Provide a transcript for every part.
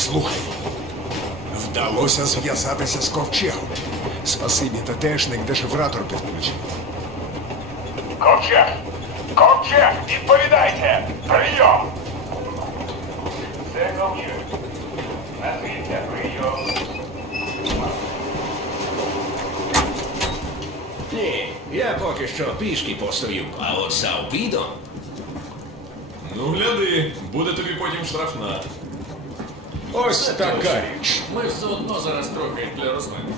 Слухай, вдалося зв'язатися з ковчегом. Спасибі ТТшник дешифратор підключив. Ковчег! Ковчег! Відповідайте! Прийом! Це ковчег. Назвіться прийом. Ні, я поки що пішки постою, а от за обідом. Ну гляди, буде тобі потім штрафна. Ось така річ. Ми все одно зараз трохи для розминки.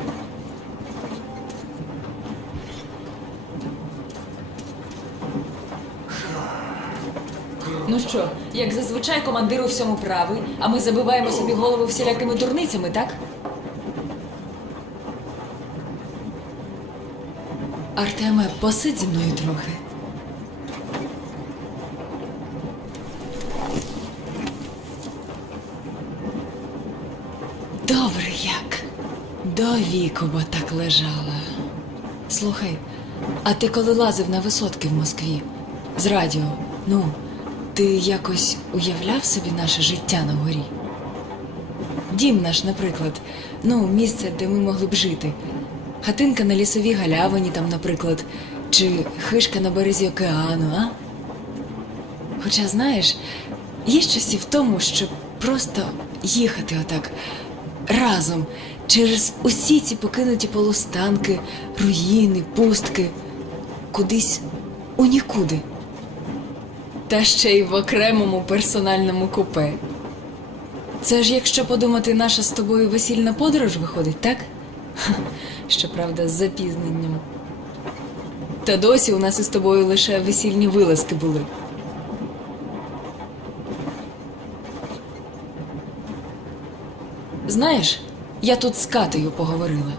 Ну що, як зазвичай командир у всьому правий, а ми забиваємо собі голову всілякими дурницями, так? Артеме, посидь зі мною трохи. Добре як. До віку, бо так лежала. Слухай, а ти коли лазив на висотки в Москві з радіо, ну, ти якось уявляв собі наше життя на горі? Дім наш, наприклад, ну, місце, де ми могли б жити. Хатинка на лісовій галявині, там, наприклад, чи хишка на березі океану, а? Хоча, знаєш, є щось і в тому, щоб просто їхати отак разом через усі ці покинуті полустанки, руїни, пустки, кудись у нікуди. Та ще й в окремому персональному купе. Це ж, якщо подумати, наша з тобою весільна подорож виходить, так? Щоправда, з запізненням. Та досі у нас із тобою лише весільні вилазки були. Знаєш, я тут з Катею поговорила.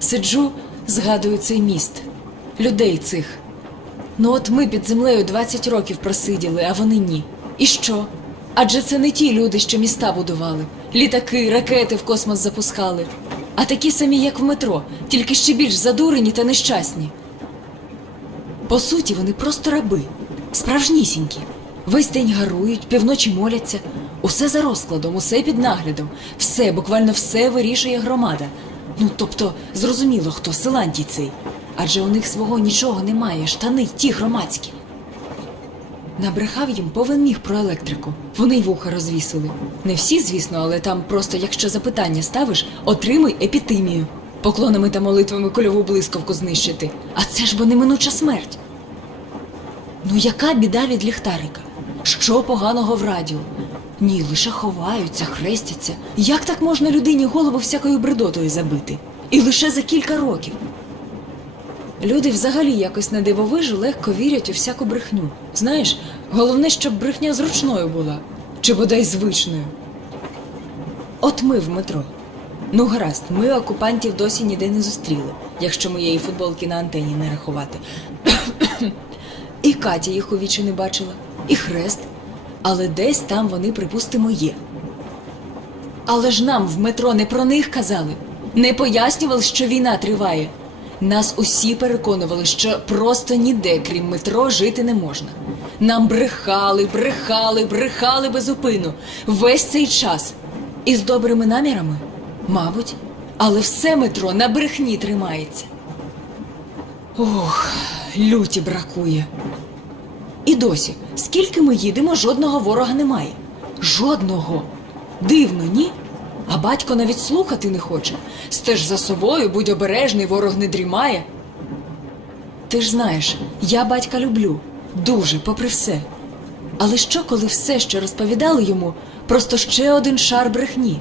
Сиджу, згадую цей міст, людей цих. Ну от ми під землею 20 років просиділи, а вони ні. І що? Адже це не ті люди, що міста будували, літаки, ракети в космос запускали, а такі самі, як в метро, тільки ще більш задурені та нещасні. По суті, вони просто раби, справжнісінькі. Весь день гарують, півночі моляться. Усе за розкладом, усе під наглядом, все, буквально все вирішує громада. Ну, тобто, зрозуміло, хто Силантій цей. Адже у них свого нічого немає, штани ті громадські. Набрехав їм повен міг про електрику. Вони й вуха розвісили. Не всі, звісно, але там просто, якщо запитання ставиш, отримуй епітимію. Поклонами та молитвами кольову блискавку знищити. А це ж бо неминуча смерть. Ну, яка біда від ліхтарика? Що поганого в радіо? Ні, лише ховаються, хрестяться. Як так можна людині голову всякою бредотою забити? І лише за кілька років. Люди взагалі якось на дивовижу легко вірять у всяку брехню. Знаєш, головне, щоб брехня зручною була, чи бодай звичною. От ми в метро. Ну, гаразд, ми окупантів досі ніде не зустріли, якщо моєї футболки на антені не рахувати. І Катя їх у вічі не бачила, і хрест. Але десь там вони, припустимо, є. Але ж нам в метро не про них казали, не пояснювали, що війна триває. Нас усі переконували, що просто ніде, крім метро, жити не можна. Нам брехали, брехали, брехали безупину весь цей час. І з добрими намірами? Мабуть, але все метро на брехні тримається. Ох, люті бракує. І досі, скільки ми їдемо, жодного ворога немає. Жодного. Дивно, ні? А батько навіть слухати не хоче. Стеж за собою, будь обережний, ворог не дрімає. Ти ж знаєш, я батька люблю. Дуже, попри все. Але що, коли все, що розповідали йому, просто ще один шар брехні?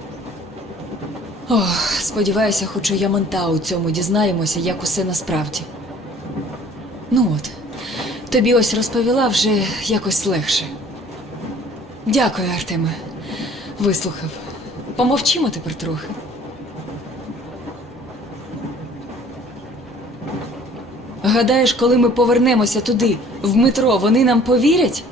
Ох, сподіваюся, хоч у Ямонта у цьому дізнаємося, як усе насправді. Ну от, тобі ось розповіла вже якось легше. Дякую, Артеме. Вислухав. Помовчимо тепер трохи. Гадаєш, коли ми повернемося туди, в метро, вони нам повірять?